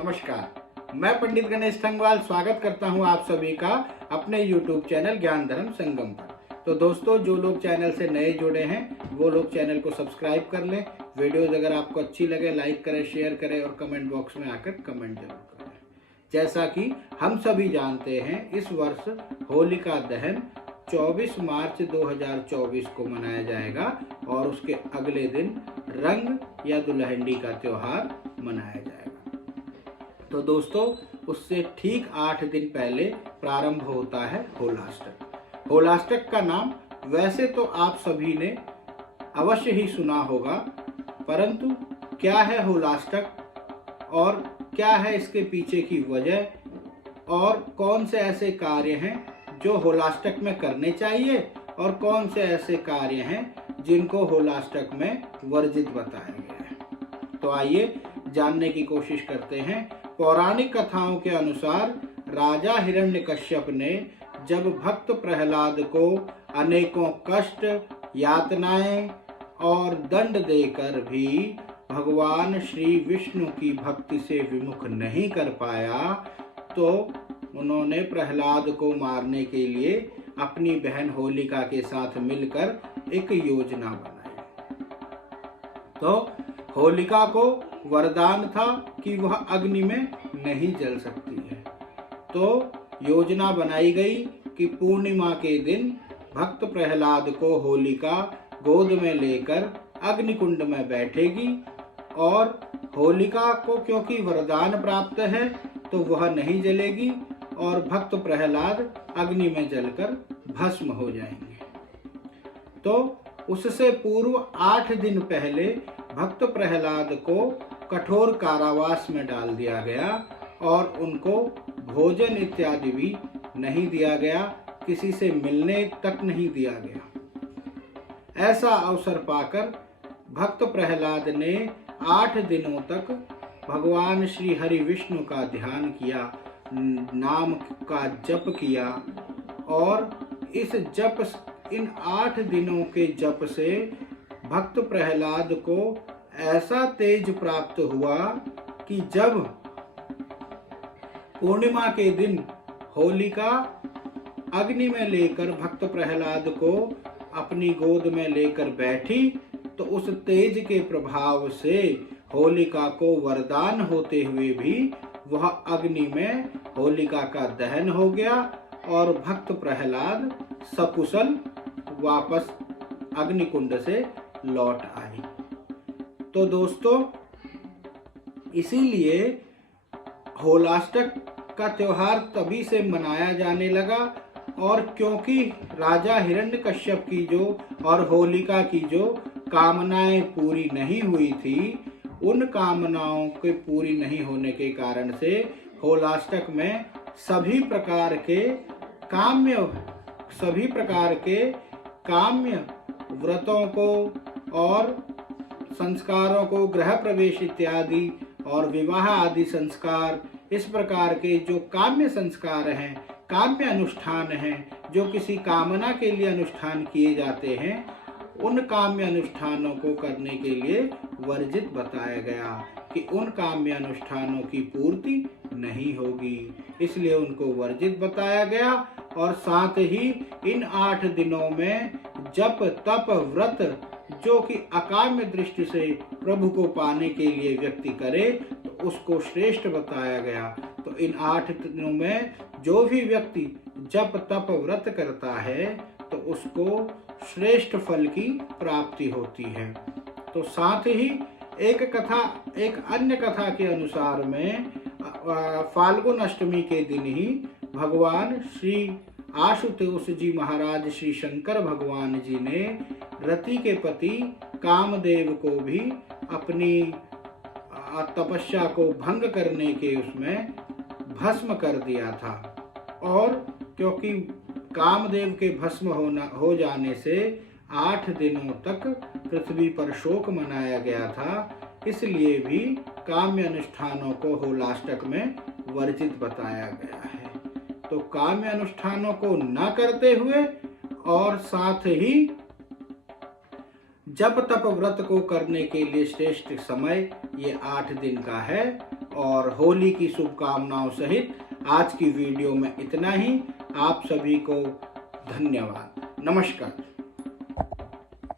नमस्कार, मैं पंडित गणेश ठंगवाल स्वागत करता हूं आप सभी का अपने YouTube चैनल ज्ञान धर्म संगम पर। तो दोस्तों, जो लोग चैनल से नए जुड़े हैं वो लोग चैनल को सब्सक्राइब कर लें। वीडियोज अगर आपको अच्छी लगे लाइक करें, शेयर करें और कमेंट बॉक्स में आकर कमेंट जरूर करें। जैसा कि हम सभी जानते हैं, इस वर्ष होलिका दहन 24 मार्च 2024 को मनाया जाएगा और उसके अगले दिन रंग या दुल्हनडी का त्योहार मनाया जाएगा। तो दोस्तों, उससे ठीक 8 दिन पहले प्रारंभ होता है होलाष्टक। होलाष्टक का नाम वैसे तो आप सभी ने अवश्य ही सुना होगा, परंतु क्या है होलाष्टक और क्या है इसके पीछे की वजह और कौन से ऐसे कार्य हैं जो होलाष्टक में करने चाहिए और कौन से ऐसे कार्य हैं जिनको होलाष्टक में वर्जित बताया गया है, तो आइए जानने की कोशिश करते हैं। पौराणिक कथाओं के अनुसार राजा हिरण्यकश्यप ने जब भक्त प्रहलाद को अनेकों कष्ट, यातनाएं और दंड देकर भी भगवान श्री विष्णु की भक्ति से विमुख नहीं कर पाया, तो उन्होंने प्रहलाद को मारने के लिए अपनी बहन होलिका के साथ मिलकर एक योजना बनाई। तो होलिका को वरदान था कि वह अग्नि में नहीं जल सकती है। तो योजना बनाई गई कि पूर्णिमा के दिन भक्त प्रहलाद को होलिका गोद में लेकर अग्निकुंड में बैठेगी और होलिका को क्योंकि वरदान प्राप्त है तो वह नहीं जलेगी और भक्त प्रहलाद अग्नि में जलकर भस्म हो जाएंगे। तो उससे पूर्व 8 दिन पहले भक्त प्रहलाद को कठोर कारावास में डाल दिया गया और उनको भोजन इत्यादि भी नहीं दिया गया, किसी से मिलने तक नहीं दिया गया। ऐसा अवसर पाकर भक्त प्रहलाद ने 8 दिनों तक भगवान श्री हरि विष्णु का ध्यान किया, नाम का जप किया और इन 8 दिनों के जप से भक्त प्रहलाद को ऐसा तेज प्राप्त हुआ कि जब पूर्णिमा के दिन होलिका अग्नि में लेकर भक्त प्रहलाद को अपनी गोद में लेकर बैठी, तो उस तेज के प्रभाव से होलिका को वरदान होते हुए भी वह अग्नि में होलिका का दहन हो गया और भक्त प्रहलाद सकुशल वापस अग्निकुंड से लौट आई। तो दोस्तों, इसीलिए होलाष्टक का त्योहार तभी से मनाया जाने लगा और क्योंकि राजा हिरण्यकश्यप की जो और होलिका की जो कामनाएं पूरी नहीं हुई थी, उन कामनाओं के पूरी नहीं होने के कारण से होलाष्टक में सभी प्रकार के काम्य व्रतों को और संस्कारों को, गृह प्रवेश इत्यादि और विवाह आदि संस्कार, इस प्रकार के जो काम्य संस्कार हैं, काम्य अनुष्ठान हैं, जो किसी कामना के लिए अनुष्ठान किए जाते हैं, उन काम्य अनुष्ठानों को करने के लिए वर्जित बताया गया कि उन काम्य अनुष्ठानों की पूर्ति नहीं होगी, इसलिए उनको वर्जित बताया गया। और साथ ही इन 8 दिनों में जप तप व्रत जो कि अकाम्य दृष्टि से प्रभु को पाने के लिए व्यक्ति करे तो उसको श्रेष्ठ बताया गया। तो इन 8 दिनों में जो भी व्यक्ति जप तप व्रत करता है तो उसको श्रेष्ठ फल की प्राप्ति होती है। तो साथ ही एक अन्य कथा के अनुसार में फाल्गुन अष्टमी के दिन ही भगवान श्री आशुतोष जी महाराज श्री शंकर भगवान जी ने रति के पति कामदेव को भी अपनी तपस्या को भंग करने के उसमें भस्म कर दिया था। और क्योंकि कामदेव के भस्म हो जाने से 8 दिनों तक पृथ्वी पर शोक मनाया गया था, इसलिए भी काम्य अनुष्ठानों को होलाष्टक में वर्जित बताया गया है। तो काम्य अनुष्ठानों को न करते हुए और साथ ही जप तप व्रत को करने के लिए श्रेष्ठ समय ये 8 दिन का है। और होली की शुभकामनाओं सहित आज की वीडियो में इतना ही। आप सभी को धन्यवाद। नमस्कार।